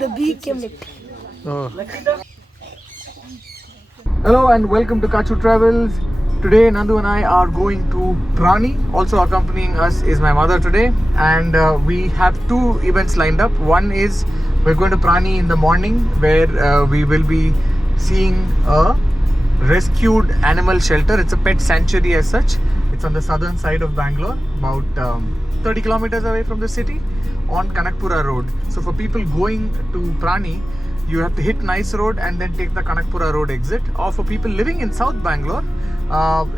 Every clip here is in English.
The beak came like. Oh. Hello and welcome to Kachu Travels. Today Nandu and I are going to Prani. Also accompanying us is my mother today, and we have two events lined up. One is we're going to Prani in the morning, where we will be seeing a rescued animal shelter. It's a pet sanctuary as such. It's on the southern side of Bangalore, about 30 kilometers away from the city, on Kanakpura Road. So for people going to Prani, you have to hit Nice Road and then take the Kanakpura Road exit. Or for people living in South Bangalore,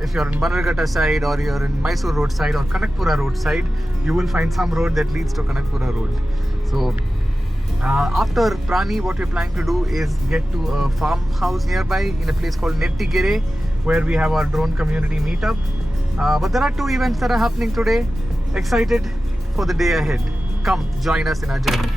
if you're in Bannerghatta side or you're in Mysore Road side or Kanakpura Road side, you will find some road that leads to Kanakpura Road. So after Prani, what we're planning to do is get to a farmhouse nearby in a place called Nettigere, where we have our drone community meetup. But there are two events that are happening today. Excited for the day ahead. Come join us in our journey.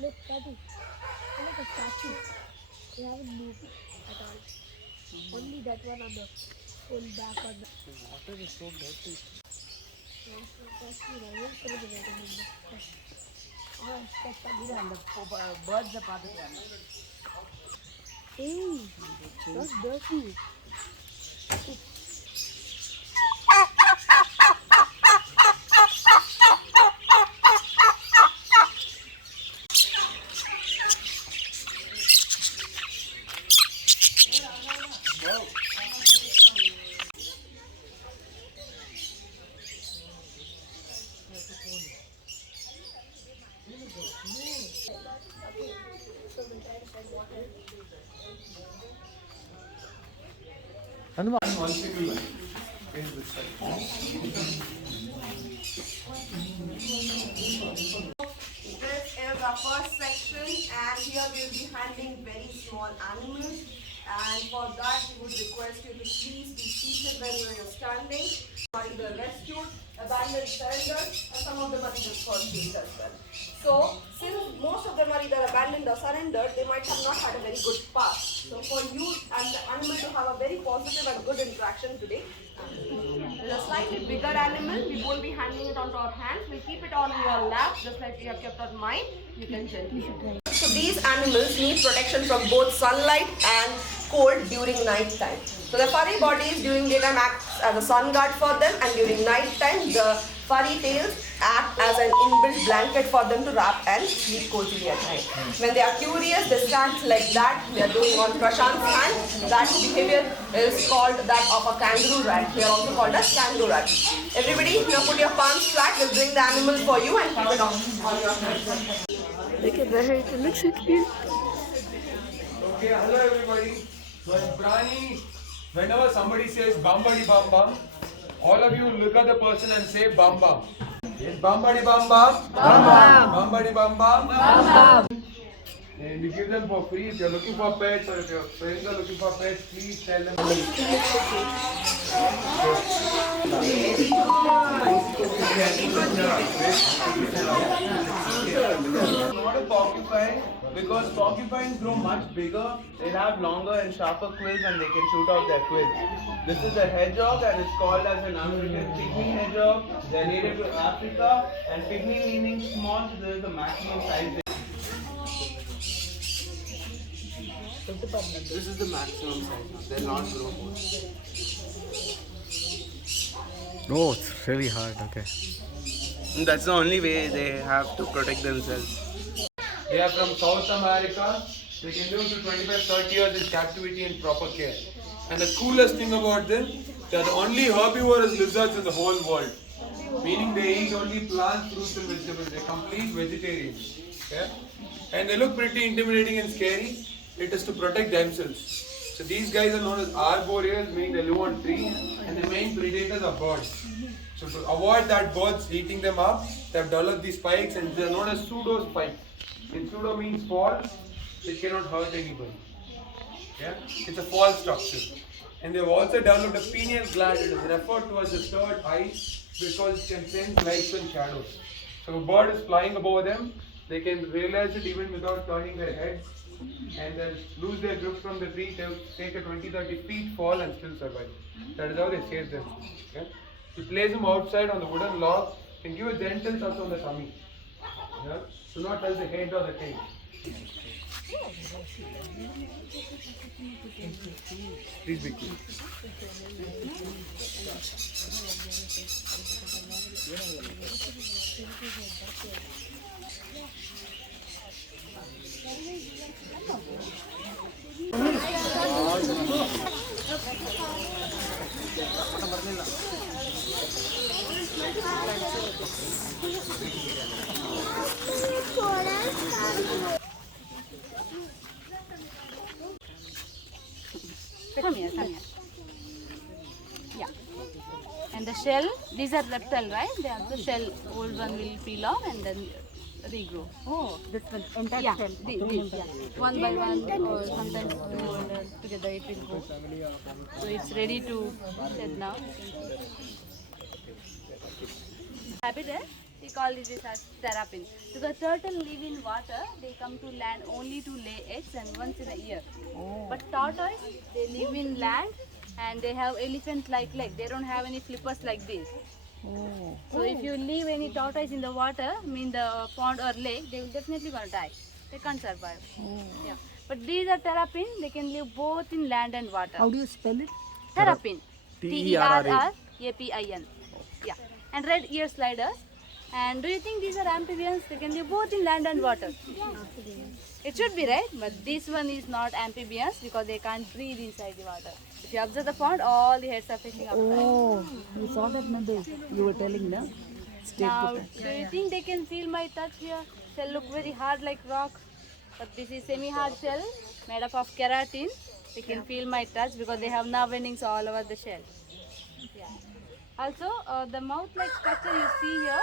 Look, Daddy. Look at statue. They haven't moved at all. Only that one on the full back on the. The water is so dirty. Birds are part of them. Hey, that's dirty. This is our first section, and here we will be handling very small animals. And for that, we would request you to please be seated when you are standing. While the rescued abandoned, surrendered, and some of them are even purchased as well. So, since most of them are either abandoned or surrendered, they might have not had a very good past. So, for you and the animal to have a very positive and good interaction today, with a slightly bigger animal, we won't be handing it onto our hands. We'll keep it on your lap, just like we have kept on mine. You can gently. So these animals need protection from both sunlight and cold during night time. So the furry bodies during daytime acts as a sun guard for them, and during night time the furry tails act as an inbuilt blanket for them to wrap and sleep cozily at night. When they are curious, they stand like that. They are doing on Prashant's hand. That behavior is called that of a kangaroo rat. They are also called as kangaroo rat. Everybody, now put your palms flat. We'll bring the animal for you and keep it on your hands. Look at the hair, it looks so cute. Okay, hello everybody. So in Prani, whenever somebody says bambadi bam bam, all of you look at the person and say bam bam. Yes, bambadi bam bam. Bam bam. Bambadi bam bam. Bam bam. And we give them for free. If you're looking for pets or if your friends are looking for pets, please tell them. Not a porcupine, because porcupines grow much bigger. They have longer and sharper quills and they can shoot out their quills. This is a hedgehog and it's called as an African pygmy hedgehog. They are native to Africa, and pygmy meaning small, so this is the maximum size. This is the maximum size. They'll not grow more. Oh, it's really hard. Okay. And that's the only way they have to protect themselves. They are from South America. They can live to 25-30 years in captivity and proper care. And the coolest thing about them, they are the only herbivorous lizards in the whole world. Meaning they eat only plants, fruits and vegetables. They're complete vegetarians. Okay? And they look pretty intimidating and scary. It is to protect themselves. So these guys are known as arboreals, meaning they live on trees, and the main predators are birds. So to avoid that birds eating them up, they have developed these spikes, and they are known as pseudo spikes. And pseudo means false, it cannot hurt anybody. Yeah? It's a false structure. And they have also developed a pineal gland. It is referred to as the third eye because it can sense lights and shadows. So if a bird is flying above them, they can realize it even without turning their heads, and they'll lose their grip from the tree, they'll take a 20-30 feet fall and still survive. That is how they save them. Okay? You place them outside on the wooden log and give a gentle touch on the tummy. Yeah? Do not touch the head or the tail. Please be clean. Come here, come here. Yeah. And the shell, these are reptile, right? They are the shell, old one will peel off and then regrow. Oh, this one, entire Yeah, shell. these, yeah. One by one or sometimes together it will go. So it's ready to shed now. Habit, we call it as terrapin. So the turtle live in water, they come to land only to lay eggs and once in a year. But tortoise, they live in land and they have elephant-like leg. They don't have any flippers like this. So if you leave any tortoise in the water, the pond or lake, they will definitely gonna die. They can't survive. Yeah. But these are terrapin, they can live both in land and water. How do you spell it? Terrapin. Terrapin. Yeah. And red ear sliders. And do you think these are amphibians? They can live both in land and water. It should be, right? But this one is not amphibians because they can't breathe inside the water. If you observe the pond, all the heads are facing outside. Oh, you saw that, Nandu? You were telling, no? Now, do you think they can feel my touch here? Shell look very hard like rock. But this is semi-hard shell made up of keratin. They can feel my touch because they have nerve endings all over the shell. Yeah. Also, the mouth-like structure you see here,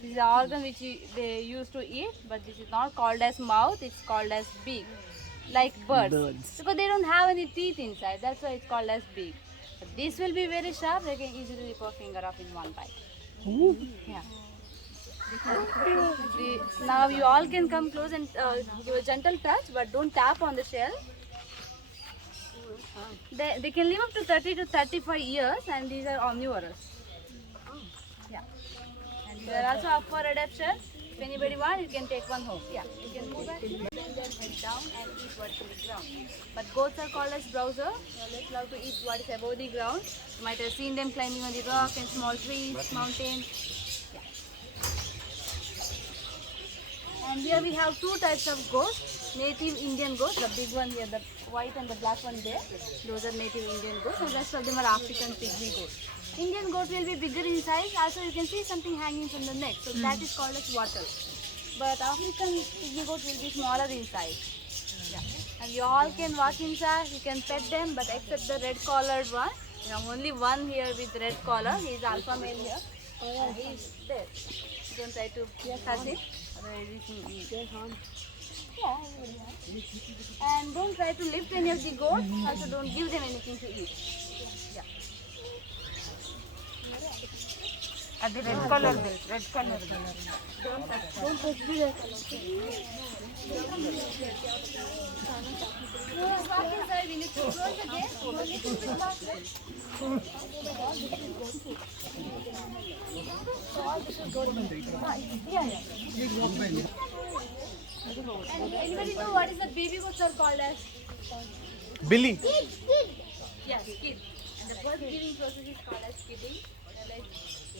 this is the organ which they used to eat, but this is not called as mouth, it's called as beak, like birds. Because they don't have any teeth inside, that's why it's called as beak. But this will be very sharp, they can easily rip a finger off in one bite. Yeah. Now you all can come close and give a gentle touch, but don't tap on the shell. They can live up to 30 to 35 years, and these are omnivorous. Yeah. And they are also up for adoption. If anybody wants, you can take one home. Yeah. You can move back, bend their head down and eat what's on the ground. But goats are called as browser. They are less allowed to eat what is above the ground. You might have seen them climbing on the rock and small trees, mountains. Yeah. And here we have two types of goats. Native Indian goats, the big one here, the white and the black one there. Those are native Indian goats, and the rest of them are African pygmy goats. Indian goat will be bigger in size. Also, you can see something hanging from the neck. So that is called as wattle. But African pygmy goat will be smaller in size. Yeah. And you all can walk inside. You can pet them, but except the red collared one. You have only one here with red collar. He is alpha male here. Oh yeah, he is there. Don't try to touch him. Yeah, and don't try to lift any of the goats. Also, don't give them anything to eat. Yeah. At the red color, red color. Don't touch the red color. Walk inside. We need to close the gate. A little bit faster. And anybody know what is the baby goats are called as? Billy. Yes, kid. And the birth giving process is called as kidding. Like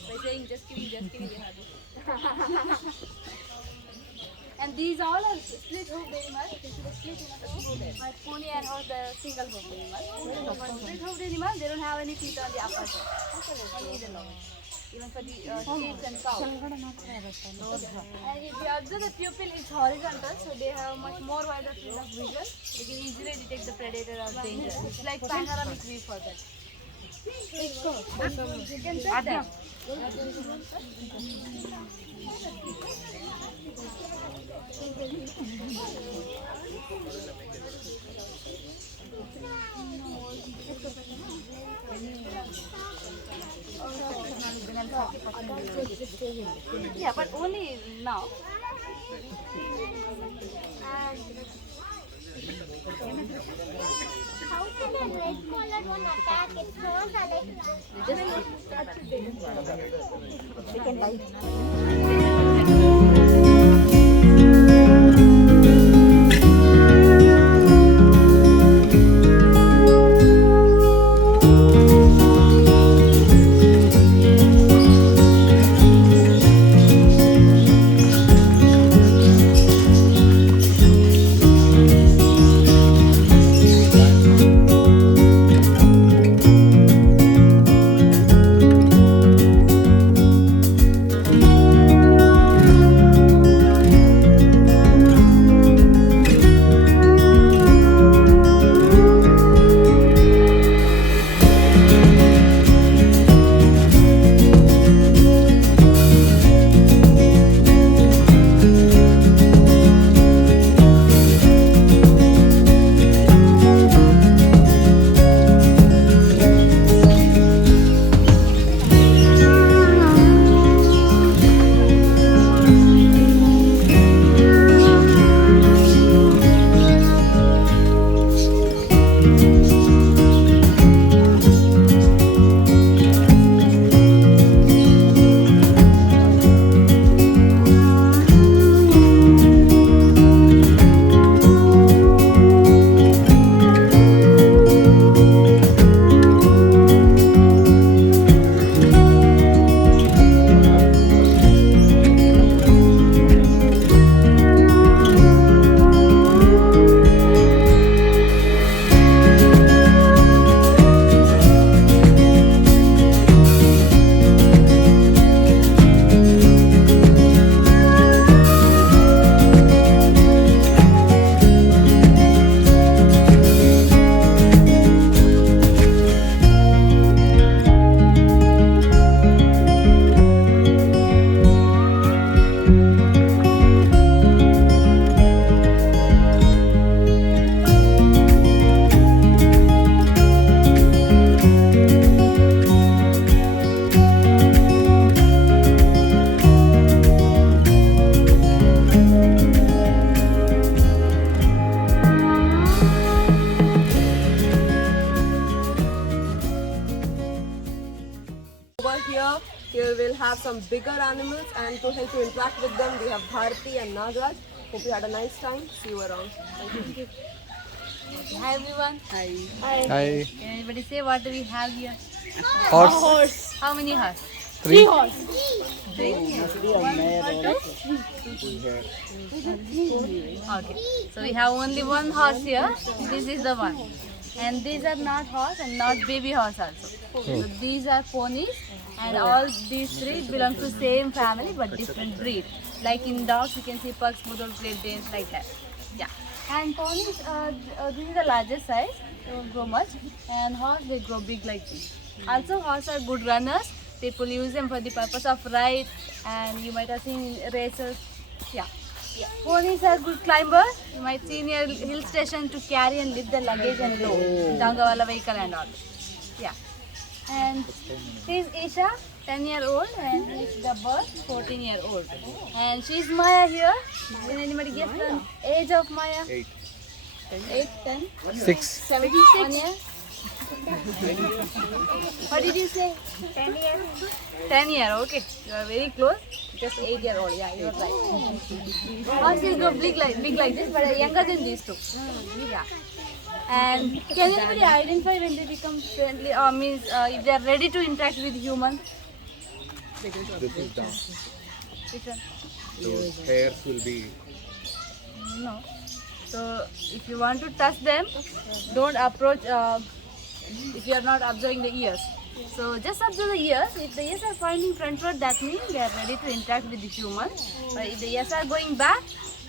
by saying just kidding, they have it. And these all are split hoof animals. This is a split animal. My pony and horse, the single hoof animal. For split hoof animal, they don't have any teeth on the upper jaw. Only the lower. Even for the sheep and cows. And if you observe the pupil is horizontal, so they have much more wider field of vision. They can easily detect the predator or danger. It's like panoramic view for that. You can check that. Yeah, but only now. How can a red collared one attack? It's not like They can bite. have some bigger animals, and to help you interact with them, we have Bharati and Nagraj. Hope you had a nice time. See you around. Thank you. Hi everyone. Hi. Hi. Can anybody say what do we have here? Horse. How many horse? 3. Three. One or two? Okay. So we have only one horse here. This is the one. And these are not horse and not baby horse also. So these are ponies, and all these 3 belong to same family but different breed. Like in dogs you can see pugs, poodles, Great Danes, like that. Yeah. And ponies, this is the largest size, they don't grow much. And horse, they grow big like this. Also horse are good runners. People use them for the purpose of ride, and you might have seen races. Yeah. Ponies are good climbers. You might see near hill station to carry and lift the luggage and load, Dangawala vehicle and all. Yeah. And this is Isha, 10-year-old, and this is the bird, 14-year-old. And she's Maya here. Can anybody guess the age of Maya? 8, 10, 6. 76 years. What did you say? 10 years. 10 year, okay. You are very close. Just 8-year-old, yeah, you are right. Horses grow big like this, but younger than these 2. Yeah. And can anybody identify when they become friendly, or means if they are ready to interact with humans? This is down. Which one? Those hairs will be. No. So if you want to touch them, don't approach if you are not observing the ears. So just observe the ears. If the ears are pointing frontward, that means they are ready to interact with the human. But if the ears are going back,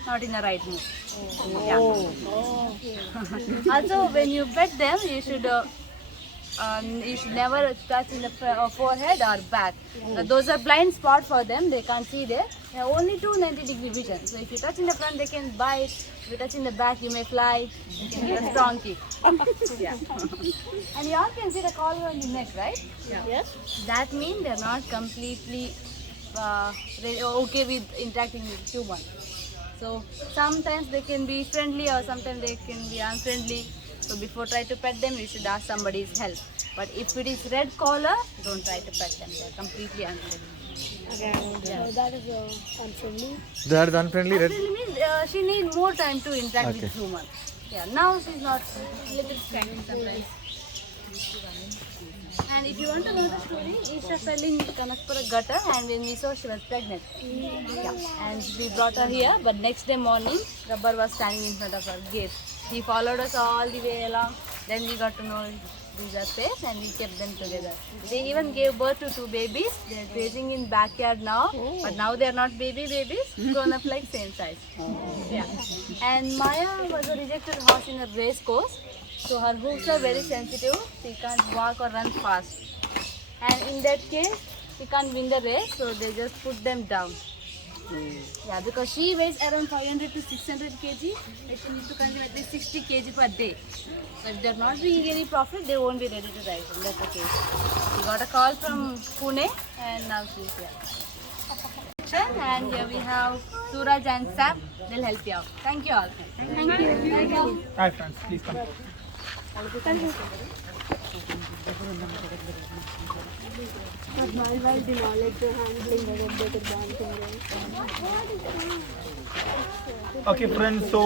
not in the right mood. Yeah. Also, when you pet them, you should never touch in the forehead or back. Those are blind spots for them. They can't see there. They have only 290-degree vision. So if you touch in the front, they can bite. If you touch in the back, you may fly. You can give a strong kick. Yeah. And you all can see the collar on the neck, right? Yeah. Yes. That means they're not completely okay with interacting with humans. So sometimes they can be friendly or sometimes they can be unfriendly. So before try to pet them, you should ask somebody's help. But if it is red collar, don't try to pet them. They are completely unfriendly. Okay, so that is unfriendly. That is unfriendly. Red. Unfriendly means she needs more time to interact with humans. Yeah, now she's not a little scary sometimes. And if you want to know the story, Isha fell in Kanakpura gutter, and when we saw she was pregnant. Yeah. And we brought her here, but next day morning, Gabbar was standing in front of her gate. He followed us all the way along. Then we got to know these are pets, and we kept them together. They even gave birth to 2 babies. They are grazing in backyard now, but now they are not babies, grown up like same size. Yeah. And Maya was a rejected horse in a race course. So her hooves are very sensitive. She can't walk or run fast. And in that case, she can't win the race. So they just put them down. Yeah, because she weighs around 500 to 600 kg. She needs to consume at least 60 kg per day. So if they're not bringing any profit, they won't be ready to ride. And that's the case. We got a call from Pune, and now she's here. And here we have Suraj and Sam. They'll help you out. Thank you all. Thank you. Thank you. Hi friends, please come. But while the knowledge handling the updated bond Okay friends, so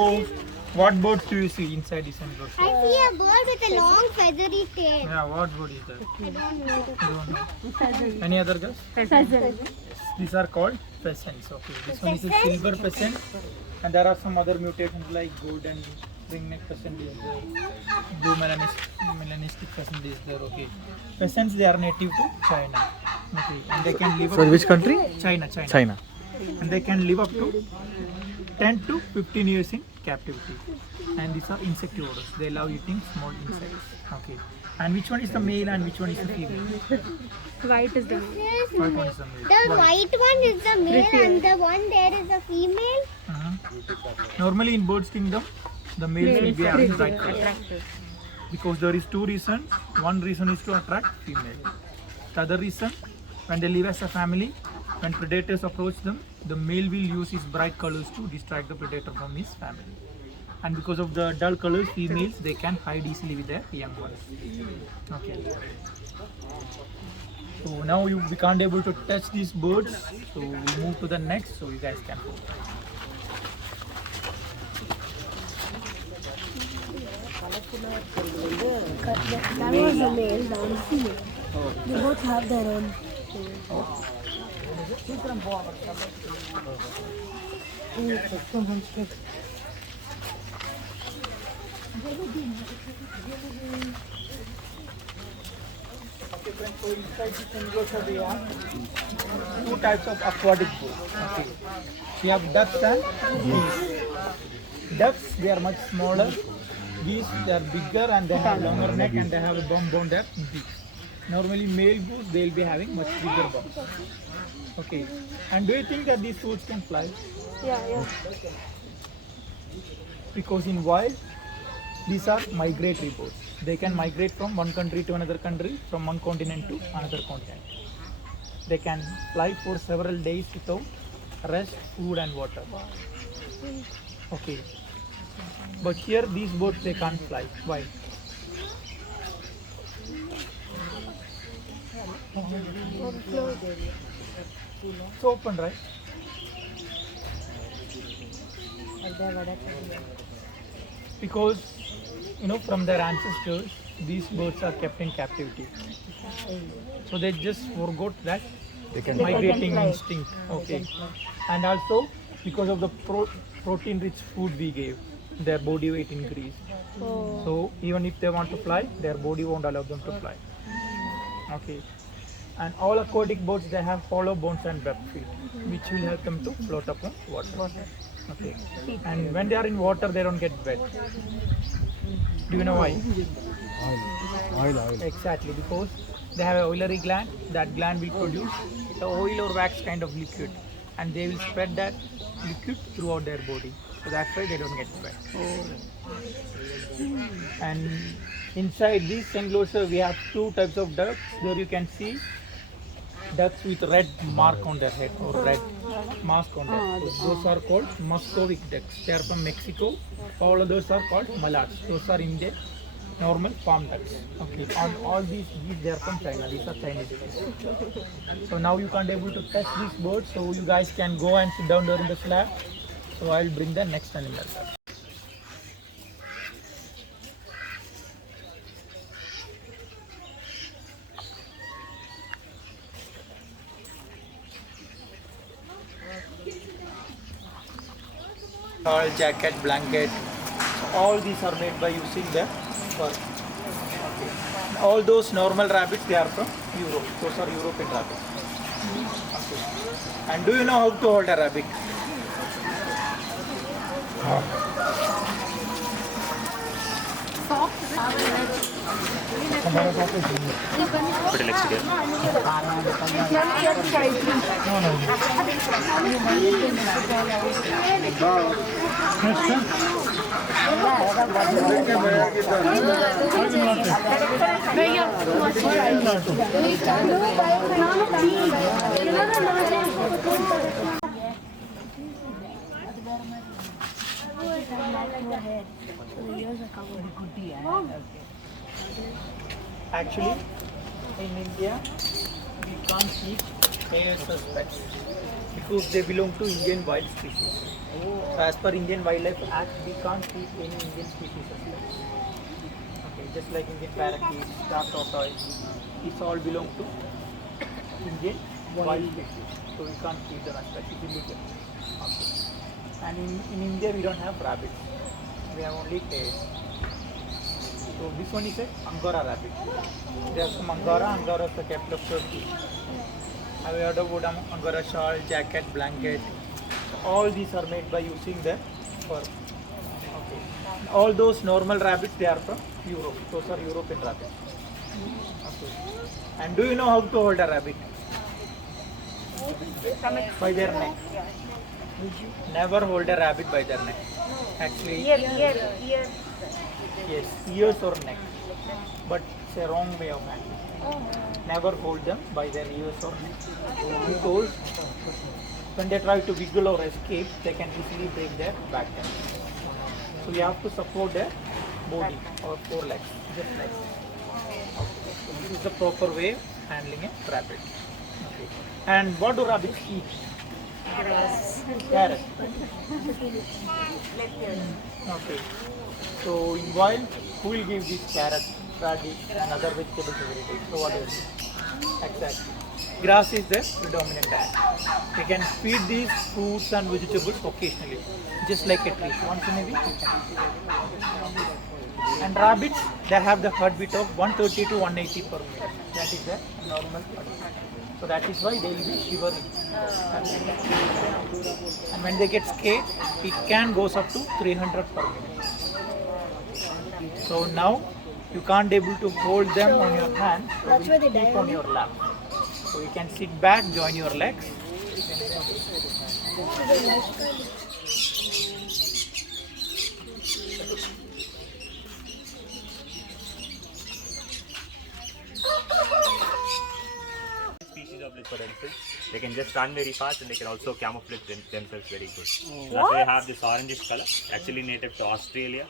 what birds do you see inside this enclosure? I see a bird with a long feathery tail. Yeah, what bird is that? You don't know. Any other guess? Pheasant. These are called pheasants. Okay, this one is a silver pheasant, and there are some other mutations like golden ringneck pheasant is there, blue melanistic pheasant is there. Okay, pheasants, they are native to China. Okay, and they can live up So which country? China. And they can live up to 10 to 15 years in captivity. And these are insectivorous. They love eating small insects. Okay. And which one is the male and which one is the female? White is the White one is the male. The white one is the male and the one there is the female. Normally in birds kingdom, the males will be having bright color. Because there is 2 reasons. One reason is to attract female. The other reason, when they live as a family, when predators approach them, the male will use his bright colors to distract the predator from his family. And because of the dull colors, females, they can hide easily with their young ones. Okay. So now we can't able to touch these birds. So we move to the next so you guys can go. That was the male, that was female. They both have their own. Okay friends, so inside this enclosure we have two types of aquatic birds. Okay. We have ducks and geese. Ducks, they are much smaller. Geese, they are bigger and they have longer neck and they have a bump on their beak. Normally male goose, they will be having much bigger bumps. Okay. And do you think that these birds can fly? Yeah. Because in wild, these are migratory birds. They can migrate from one country to another country, from one continent to another continent. They can fly for several days without rest, food and water. Okay. But here these birds, they can't fly. Why? It's open, right? Because, from their ancestors, these birds are kept in captivity. So they just forgot that migrating instinct. Okay. And also, because of the protein-rich food we gave, their body weight increased. So even if they want to fly, their body won't allow them to fly. Okay. And all aquatic birds, they have hollow bones and webbed feet, which will help them to float upon water. Okay. And when they are in water, they don't get wet. Do you know why? Oil. Exactly, because they have an oilary gland. That gland will produce the oil or wax kind of liquid, and they will spread that liquid throughout their body. So that's why they don't get wet. And inside this enclosure, we have two types of ducks. There you can see ducks with red mark on their head or red mask on their head. So those are called Muscovy ducks. They are from Mexico. All others are called mallards. Those are Indian normal farm ducks. Okay. And all these they are from China. These are Chinese birds. So now you can't able to touch these birds. So you guys can go and sit down there in the slab. So I will bring the next animal. Shawl, jacket, blanket, all these are made by using the fur. Okay. All those normal rabbits, they are from Europe. Those are European rabbits. Okay. And do you know how to hold a rabbit? Actually, in India, we can't keep hares as pets because they belong to Indian wild species. So as per Indian Wildlife Act, we can't keep any Indian species as pets. Okay, just like Indian parakeets, dark tortoise, these all belong to Indian wild species. So we can't keep them as pets. It's illegal. Okay. And in India, we don't have rabbits. We have only hares. So this one is a Angora rabbit. They are from Angora. Angora is the capital of Turkey. Have you heard about Angora shawl, jacket, blanket? So all these are made by using the fur. Okay. All those normal rabbits, they are from Europe. Those are European rabbits. Okay. And do you know how to hold a rabbit? By their neck. Never hold a rabbit by their neck. Actually, yes, ears or neck. But it's a wrong way of handling. Never hold them by their ears or neck. Because when they try to wiggle or escape, they can easily break their back end. So you have to support their body or 4 legs, just like this. So this is the proper way handling a rabbit. Okay. And what do rabbits eat? Carrot. Okay. So in wild, who will give this carrot, radish and other vegetables every day? So what is it? Exactly. Grass is the predominant diet. We can feed these fruits and vegetables occasionally, just like a tree. Once in a week, we can eat. And rabbits, they have the heartbeat of 130 to 180 per minute. That is the normal heartbeat. So that is why they will be shivering. And when they get scared, it can goes up to 300 per minute. So now you can't able to hold them on your hand. So That's why they die keep on your lap. So you can sit back, join your legs. Species of for themselves. They can just run very fast and they can also camouflage themselves very good. So that's why they have this orangish color, actually native to Australia,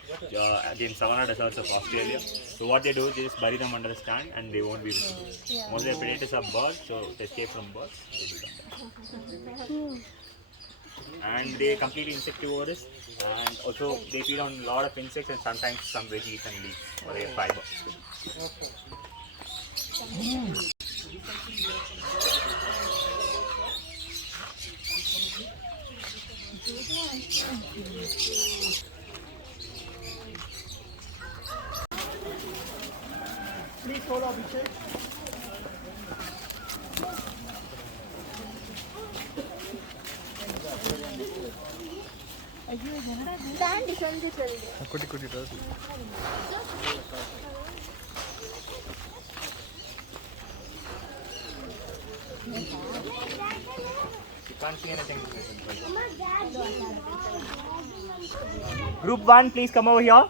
again savanna deserts of Australia. So what they do is they just bury them under the stand and they won't be visible. Most of their predators are birds, so to escape from birds, they do that. And they are completely insectivorous, and also they feed on a lot of insects and sometimes some veggies and leaves or their fiber. Please follow Abhishek. You can't see anything. Group 1, please come over here.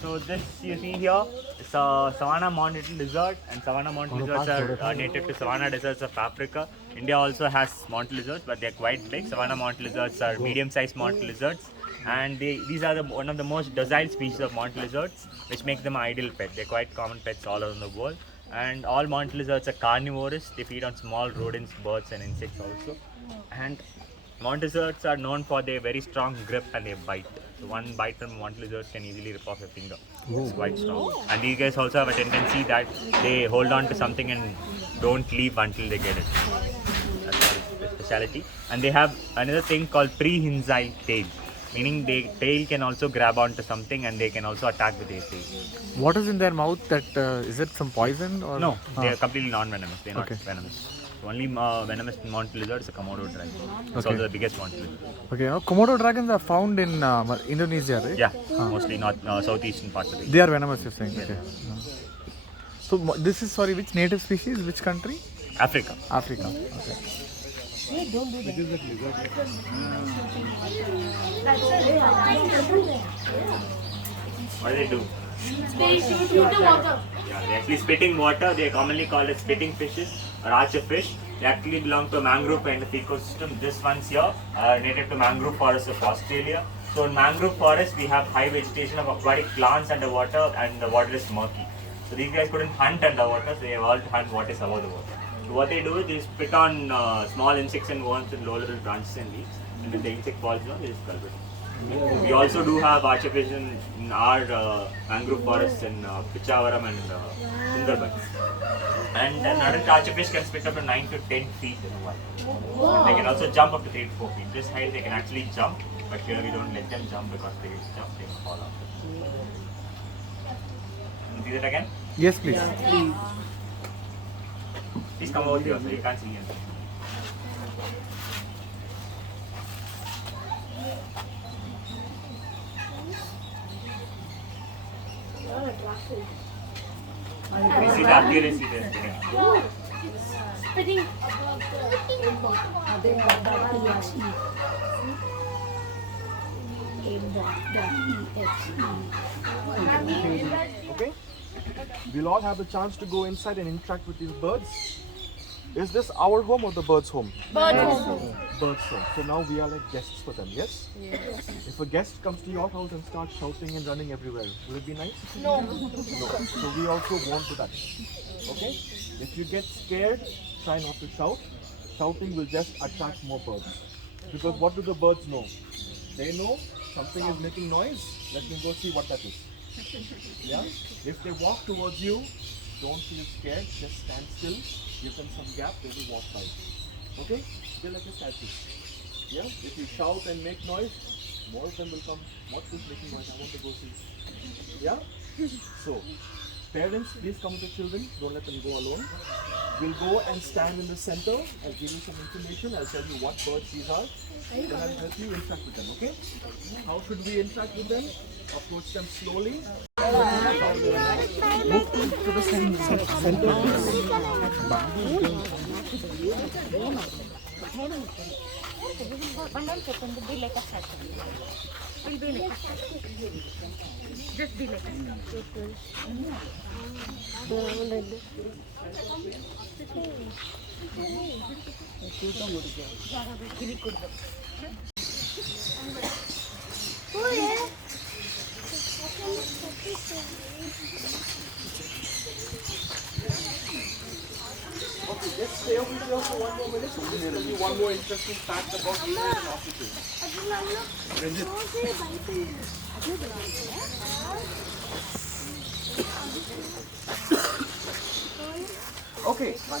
So this you see here is a savanna mountain lizard, and savanna mountain lizards are native to savanna deserts of Africa. India also has mountain lizards, but they are quite big. Savanna mountain lizards are medium-sized mountain lizards, and these are one of the most docile species of mountain lizards, which make them an ideal pet. They're quite common pets all around the world, and all mountain lizards are carnivorous. They feed on small rodents, birds, and insects also. And mountain lizards are known for their very strong grip and their bite. So one bite from a mountain lizard can easily rip off your finger. It's quite strong. And these guys also have a tendency that they hold on to something and don't leave until they get it. That's their speciality. And they have another thing called prehensile tail, meaning their tail can also grab onto something and they can also attack with their tail. What is in their mouth? That is it some poison or No, they are completely non-venomous. They are not Okay. venomous. The only venomous mountain lizard is a Komodo dragon. It's Okay. also the biggest mountain lizard. Okay, now Komodo dragons are found in Indonesia, right? Yeah, mostly not southeastern parts of the They are venomous, you're saying. Okay. So this is, sorry, which native species? Which country? Africa. Africa. Okay. What do they do? They shoot the water. Yeah, they actually spit in water. They are commonly called as spitting fishes or archer fish. They actually belong to a mangrove kind of ecosystem. This one's here are native to mangrove forests of Australia. So in mangrove forests, we have high vegetation of aquatic plants underwater, and the water is murky. So these guys couldn't hunt underwater, so they evolved to hunt what is above the water. So what they do is they spit on small insects and worms in low-level branches and leaves, and when the insect falls down, they just cultivate it. We also do have archer fish in our mangrove forests in Pichavaram and Sundarbans. And an adult archer fish can spit up to 9 to 10 feet in a while. And they can also jump up to 3 to 4 feet. This height they can actually jump, but here we don't let them jump because they jump, they will fall off. Can you see that again? Yes, please. Please come over here so you can't see anything. You see the accuracy there. Spitting. Okay? We'll all have the chance to go inside and interact with these birds. Is this our home or the birds' home? Bird home. Birds' home. So now we are like guests for them, yes? Yes. If a guest comes to your house and starts shouting and running everywhere, will it be nice? No. No. So we also won't do that. Okay? If you get scared, try not to shout. Shouting will just attract more birds. Because what do the birds know? They know something is making noise. Let me go see what that is. Yeah? If they walk towards you, don't feel scared. Just stand still. Give them some gap. They will walk by. Okay? They're like a statue. Yeah? If you shout and make noise, more of them will come. What's this making noise? I want to go see. Yeah? So, parents, please come with the children. Don't let them go alone. We'll go and stand in the center. I'll give you some information. I'll tell you what birds these are. Then I'll help you interact with them, okay? How should we interact with them? Approach them slowly. Move to the center. Be like a statue. Will be like a statue. Just be like a statue. Okay, just stay over here for 1 more minute. So this will be one more interesting fact about emus and ostriches. Okay, so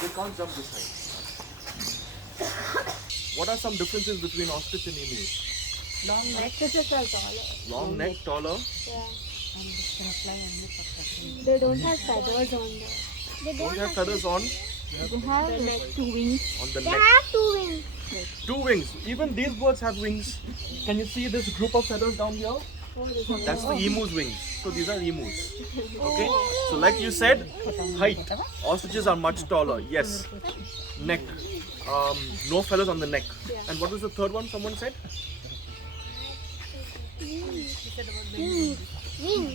they can't jump this high. What are some differences between ostrich and emu? Long neck. Long neck, taller. They don't have feathers on them. Don't have feathers on. They have 2 wings. On the They neck. have 2 wings. 2 wings. Even these birds have wings. Can you see this group of feathers down here? That's the emu's wings. So these are emus. Okay. So like you said, height. Ostriches are much taller. Yes. Neck. No feathers on the neck. And what was the third one? Someone said. Wings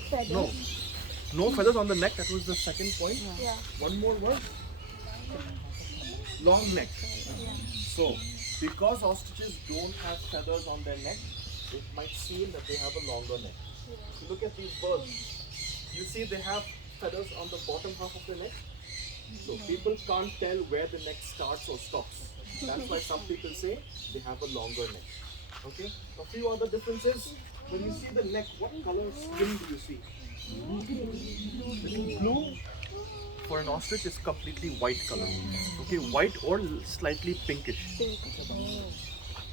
feathers. No. No feathers on the neck. That was the second point. Yeah. One more word. Long neck. So, because ostriches don't have feathers on their neck, it might seem that they have a longer neck. So look at these birds. You see they have feathers on the bottom half of the neck. So people can't tell where the neck starts or stops. That's why some people say they have a longer neck. Okay. A few other differences. When you see the neck, what color skin do you see? Blue. For an ostrich is completely white color. Okay, white or slightly pinkish.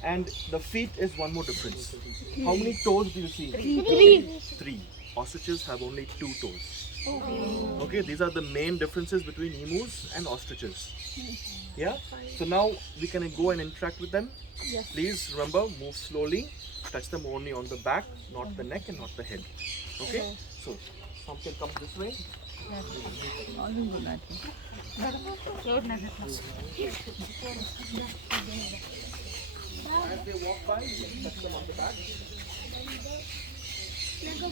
And the feet is one more difference. How many toes do you see? 3. Ostriches have only 2 toes. Okay, these are the main differences between emus and ostriches. Yeah? So now we can go and interact with them. Yes. Please remember, move slowly. Touch them only on the back, not the neck and not the head. Okay? So, some can come this way. As they walk by, you can touch them on the back. Not the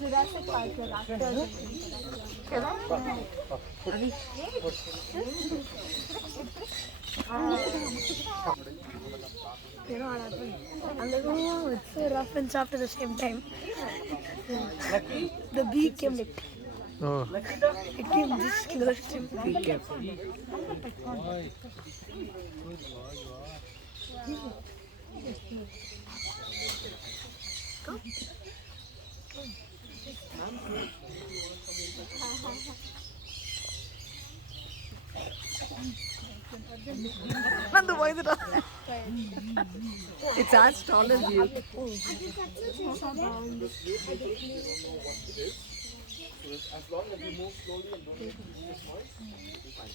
Jurassic Park, the raptors. You know what happened? I'm like, oh, it's so rough and soft at the same time. The beak came like, Oh. it came this close to me. Nandu, why is it It's as tall as you. As long as you move slowly and don't make too much noise, you'll be fine.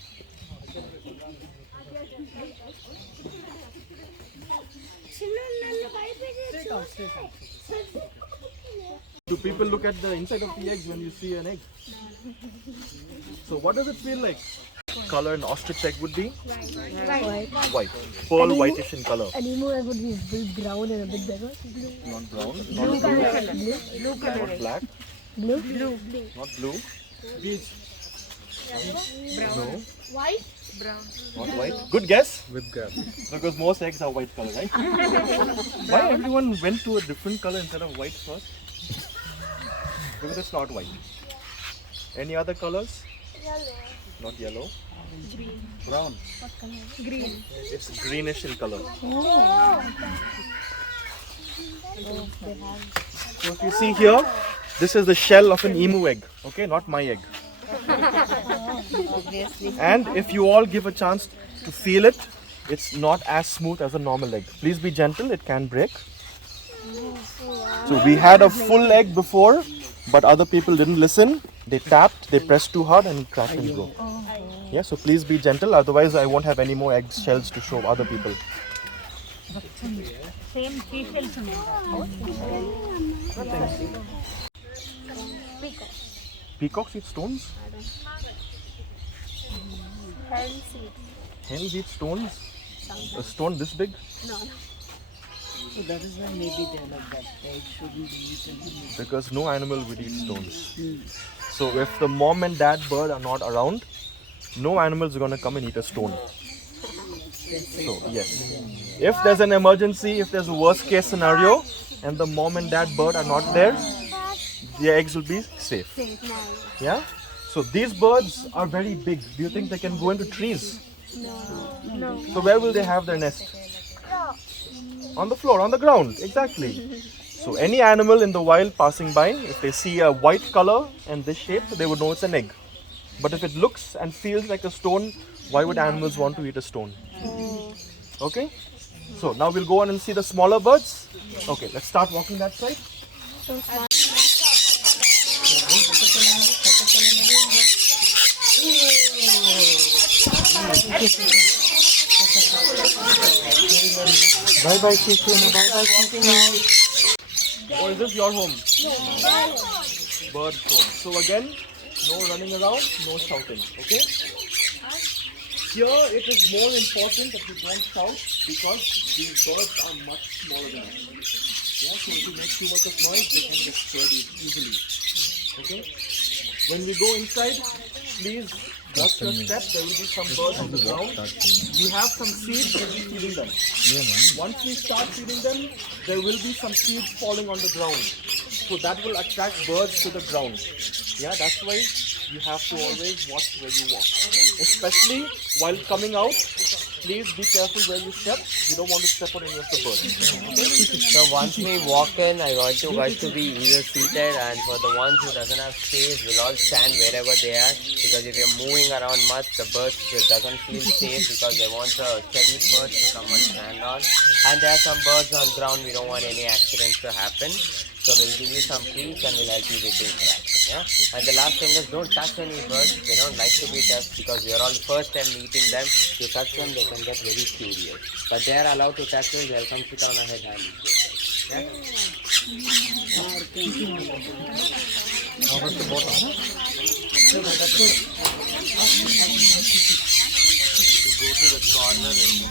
చిన్న నన్ను భయపెట్టి చూస్తే Do people look at the inside of the eggs when you see an egg? So what does it feel like? Color an ostrich egg would be? White. Pearl whitish in color. An emu egg would be a bit brown and a bit bigger. Not brown, not blue, not black, Blue? not blue. Beach. No, White? not white. Good guess. With gap. Because most eggs are white color, right? Why everyone went to a different color instead of white first? Because it's not white. Any other colors? Yellow. Not yellow. Brown. Green. It's greenish in color. So if you see here, this is the shell of an emu egg. Okay, not my egg. And if you all give a chance to feel it, it's not as smooth as a normal egg. Please be gentle, it can break. So we had a full egg before, but other people didn't listen. They tapped, they pressed too hard and it cracked and broke. Yeah, so please be gentle, otherwise I won't have any more egg shells to show other people. Same seashells Peacocks eat stones? Hens eat. Hens eat stones? A stone this big? No. So that is why maybe they are like that. Egg shouldn't be eaten. Because no animal would eat stones. So if the mom and dad bird are not around, no animal is going to come and eat a stone. So yes, if there's an emergency, if there's a worst case scenario and the mom and dad bird are not there, the eggs will be safe. Yeah? So these birds are very big. Do you think they can go into trees? No. So where will they have their nest? On the floor, on the ground, exactly. So any animal in the wild passing by, if they see a white color and this shape, they would know it's an egg. But if it looks and feels like a stone, why would animals want to eat a stone? Okay? So now we'll go on and see the smaller birds. Okay, let's start walking that side. Bye bye, chicken. Bye bye, chicken. Or is this your home? No. Bird home. So again, no running around, no shouting. Okay? Here it is more important that we don't shout because these birds are much smaller than us. Yeah, so if you make too much of noise, they can get scared easily. Okay? When we go inside, please watch your step. There will be some birds on the ground. We have some seeds, we'll be feeding them. Once we start feeding them, there will be some seeds falling on the ground. So that will attract birds to the ground. Yeah, that's why you have to always watch where you walk. Especially while coming out, please be careful where you step. You don't want to step on any of the birds. Okay? So once we walk in, I want you guys to be either seated, and for the ones who doesn't have space, we'll all stand wherever they are. Because if you're moving around much, the birds doesn't feel safe because they want a steady perch to come and stand on. And there are some birds on ground, we don't want any accidents to happen. So we'll give you some treats and we'll help you with the interaction. Yeah? And the last thing is, don't touch any birds. They don't like to be touched because we are all the first time meeting them. You touch them, they can get very curious. But they are allowed to touch us. They'll come sit on our head and eat it. Yeah? How about the bottom? We go to the corner and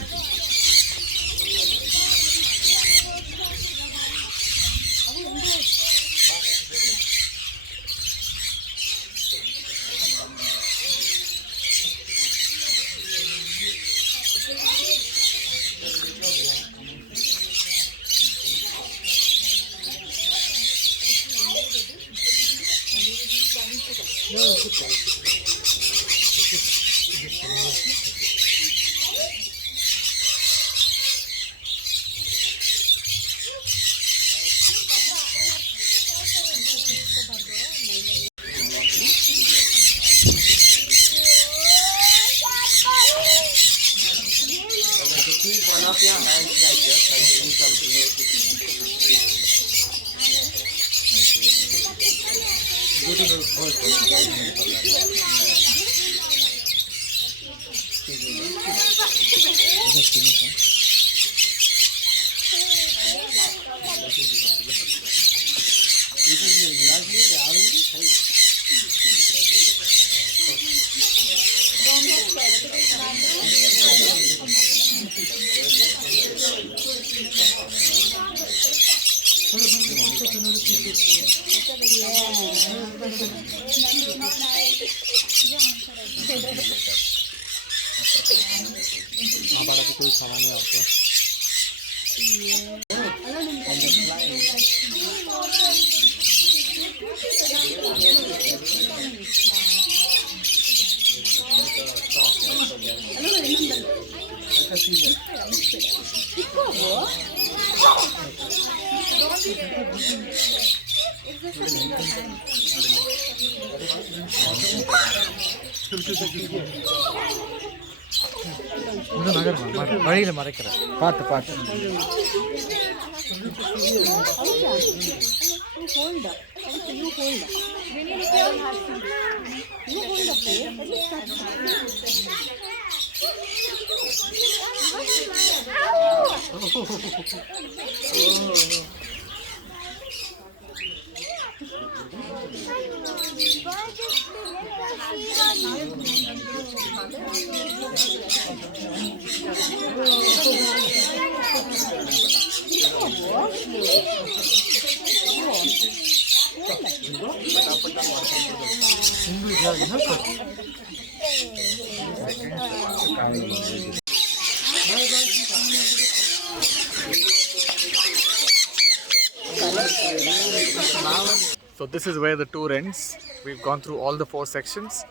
வழியில் மறைக்கிறேன் பார்த்து பார்த்து. Hold up. You hold up. You hold up, eh? Let me So this is where the tour ends. We've gone through all the 4 sections.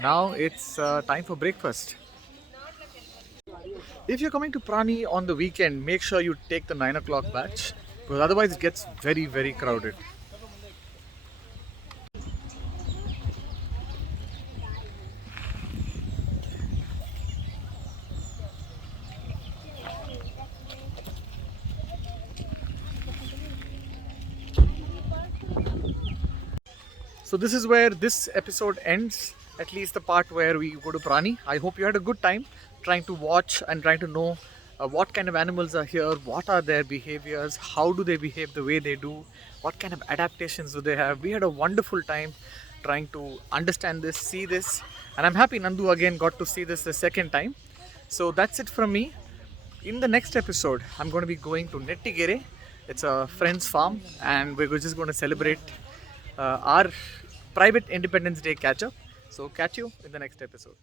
Now it's time for breakfast. If you're coming to Prani on the weekend, make sure you take the 9 o'clock batch, because otherwise it gets very, very crowded. So this is where this episode ends, at least the part where we go to Prani. I hope you had a good time trying to watch and trying to know what kind of animals are here, what are their behaviors, how do they behave the way they do, what kind of adaptations do they have. We had a wonderful time trying to understand this, see this, and I'm happy Nandu again got to see this the second time. So that's it from me. In the next episode, I'm going to be going to Nettigere. It's a friend's farm and we're just going to celebrate our private Independence Day catch up. So catch you in the next episode.